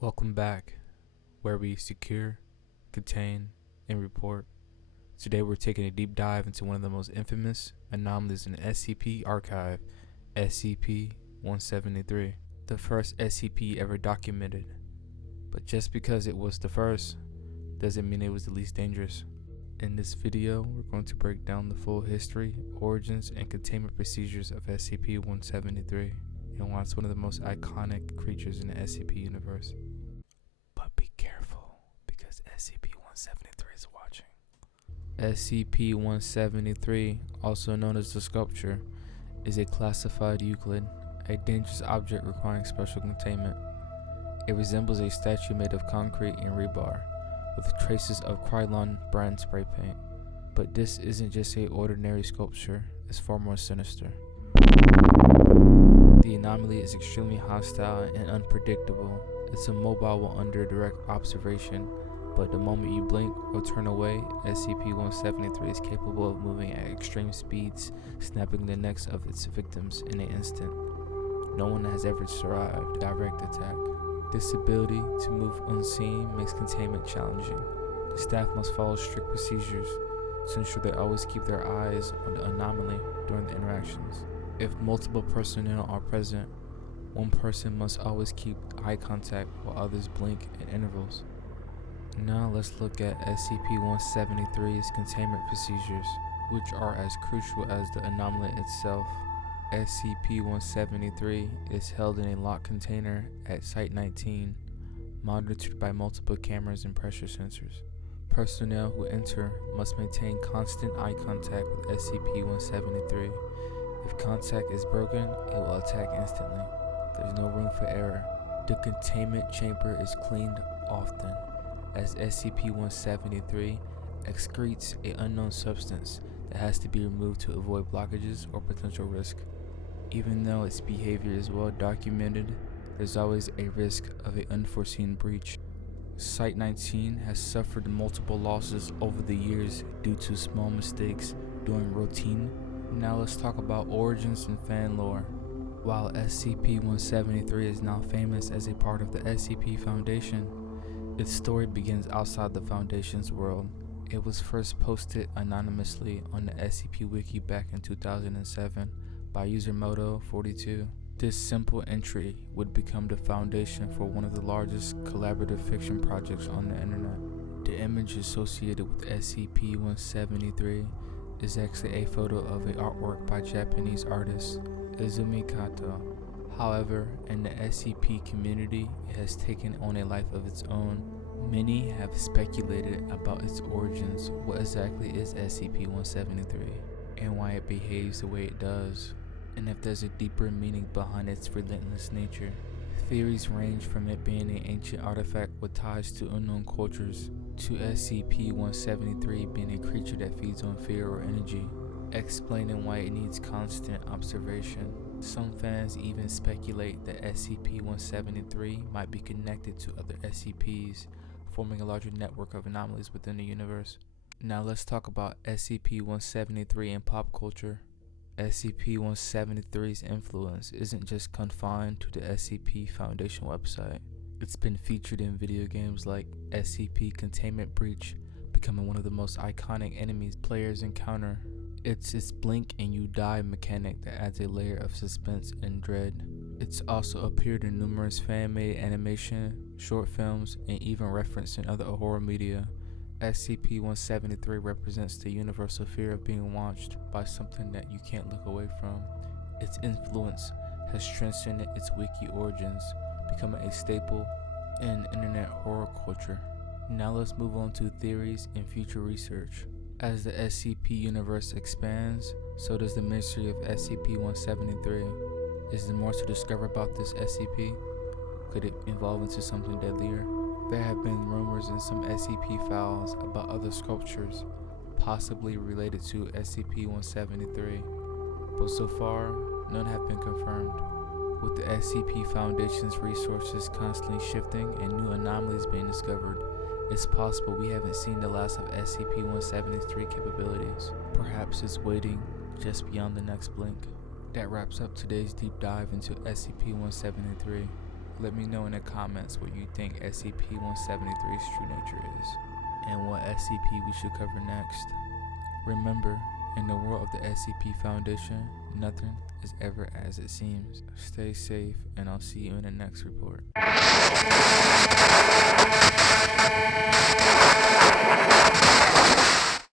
Welcome back, where we secure, contain, and report. Today we're taking a deep dive into one of the most infamous anomalies in the SCP archive, SCP-173, the first SCP ever documented. But just because it was the first, doesn't mean it was the least dangerous. In this video, we're going to break down the full history, origins, and containment procedures of SCP-173, and why it's one of the most iconic creatures in the SCP universe. But be careful, because SCP-173 is watching. SCP-173, also known as the Sculpture, is a classified Euclid, a dangerous object requiring special containment. It resembles a statue made of concrete and rebar, with traces of Krylon brand spray paint. But this isn't just an ordinary sculpture, it's far more sinister. The anomaly is extremely hostile and unpredictable. It's immobile while under direct observation, but the moment you blink or turn away, SCP-173 is capable of moving at extreme speeds, snapping the necks of its victims in an instant. No one has ever survived a direct attack. This ability to move unseen makes containment challenging. The staff must follow strict procedures to ensure they always keep their eyes on the anomaly during the interactions. If multiple personnel are present, one person must always keep eye contact while others blink at intervals. Now let's look at SCP-173's containment procedures, which are as crucial as the anomaly itself. SCP-173 is held in a locked container at Site-19, monitored by multiple cameras and pressure sensors. Personnel who enter must maintain constant eye contact with SCP-173. If contact is broken, it will attack instantly. There's no room for error. The containment chamber is cleaned often, as SCP-173 excretes an unknown substance that has to be removed to avoid blockages or potential risk. Even though its behavior is well documented, there's always a risk of an unforeseen breach. Site-19 has suffered multiple losses over the years due to small mistakes during routine. Now let's talk about origins and fan lore. While SCP-173 is now famous as a part of the SCP Foundation, its story begins outside the Foundation's world. It was first posted anonymously on the SCP Wiki back in 2007 by user Moto42. This simple entry would become the foundation for one of the largest collaborative fiction projects on the internet. The image associated with SCP-173 is actually a photo of an artwork by Japanese artist Izumi Kato. However, in the SCP community, it has taken on a life of its own. Many have speculated about its origins, what exactly is SCP-173, and why it behaves the way it does, and if there's a deeper meaning behind its relentless nature. Theories range from it being an ancient artifact with ties to unknown cultures, to SCP-173 being a creature that feeds on fear or energy, explaining why it needs constant observation. Some fans even speculate that SCP-173 might be connected to other SCPs, forming a larger network of anomalies within the universe. Now let's talk about SCP-173 in pop culture. SCP-173's influence isn't just confined to the SCP Foundation website. It's been featured in video games like SCP Containment Breach, becoming one of the most iconic enemies players encounter. It's its blink and you die mechanic that adds a layer of suspense and dread. It's also appeared in numerous fan-made animation, short films, and even referenced in other horror media. SCP-173 represents the universal fear of being watched by something that you can't look away from. Its influence has transcended its wiki origins, becoming a staple in internet horror culture. Now let's move on to theories and future research. As the SCP universe expands, so does the mystery of SCP-173. Is there more to discover about this SCP? Could it evolve into something deadlier? There have been rumors in some SCP files about other sculptures, possibly related to SCP-173, but so far, none have been confirmed. With the SCP Foundation's resources constantly shifting and new anomalies being discovered, it's possible we haven't seen the last of SCP-173 capabilities. Perhaps it's waiting just beyond the next blink. That wraps up today's deep dive into SCP-173. Let me know in the comments what you think SCP-173's true nature is, and what SCP we should cover next. Remember, in the world of the SCP Foundation, nothing is ever as it seems. Stay safe, and I'll see you in the next report.